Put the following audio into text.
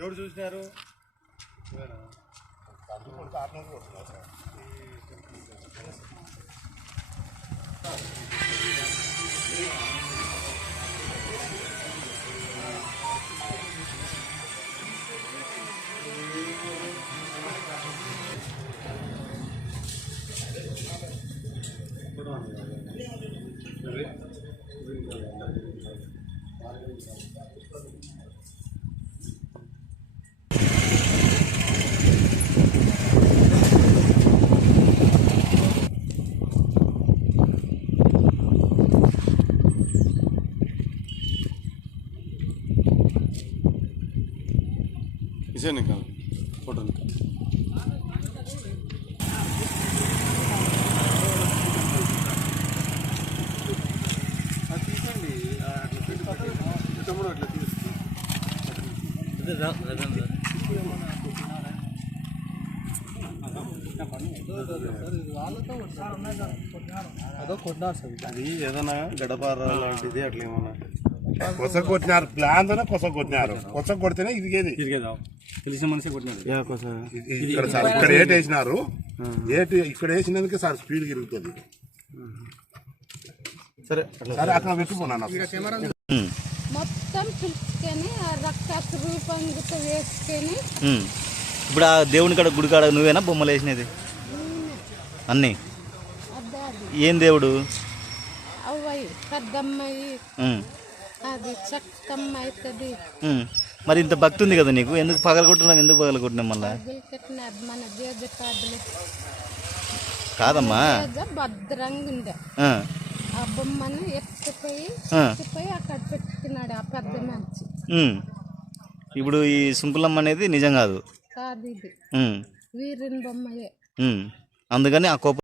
ఎవరు చూసినారు? इसे निकाल फोटो निकाल। అది ఏదైనా గడపార లాంటిది అట్లా ఏమన్నా కొస కొట్టినారు, ప్లాన్ తోనే కొస కొట్టినారు. కొస కొడితేనే ఇదిగేది తెలిసిన మనిషి కొట్టినారు. ఇక్కడ సార్ ఇక్కడ ఏటు వేసినారు, ఏటు ఇక్కడ వేసినందుకే సార్ స్పీడ్ తిరుగుతుంది. సరే సరే అక్కడ పెట్టుకున్నాను మొత్తం పిలుచుకొని రక్త రూపంతో వేసుకొని. ఇప్పుడు ఆ దేవుని కాడ గుడి కాడ నువ్వేనా బొమ్మలు వేసినది అన్నీ? ఏం దేవుడు? అవ్వయి పెద్దమ్మాయి, అది చక్కమ్మ అవుతుంది. మరి ఇంత భక్తి ఉంది కదా నీకు, ఎందుకు పగలగొట్టినావు? ఎందుకు పగలగొట్టినావు? మళ్ళా మన దేజ కాదులు కాదమ్మా, భద్రంగా ఉండే ఆ బొమ్మను ఎత్తిపోయి అక్కడ పెట్టుకున్నాడు ఆ పెద్ద మంచి. ఇప్పుడు ఈ సుంకులమ్మ అనేది నిజం కాదు, కాదు ఇది వీరిని బొమ్మయే. అందుకని ఆ కోపం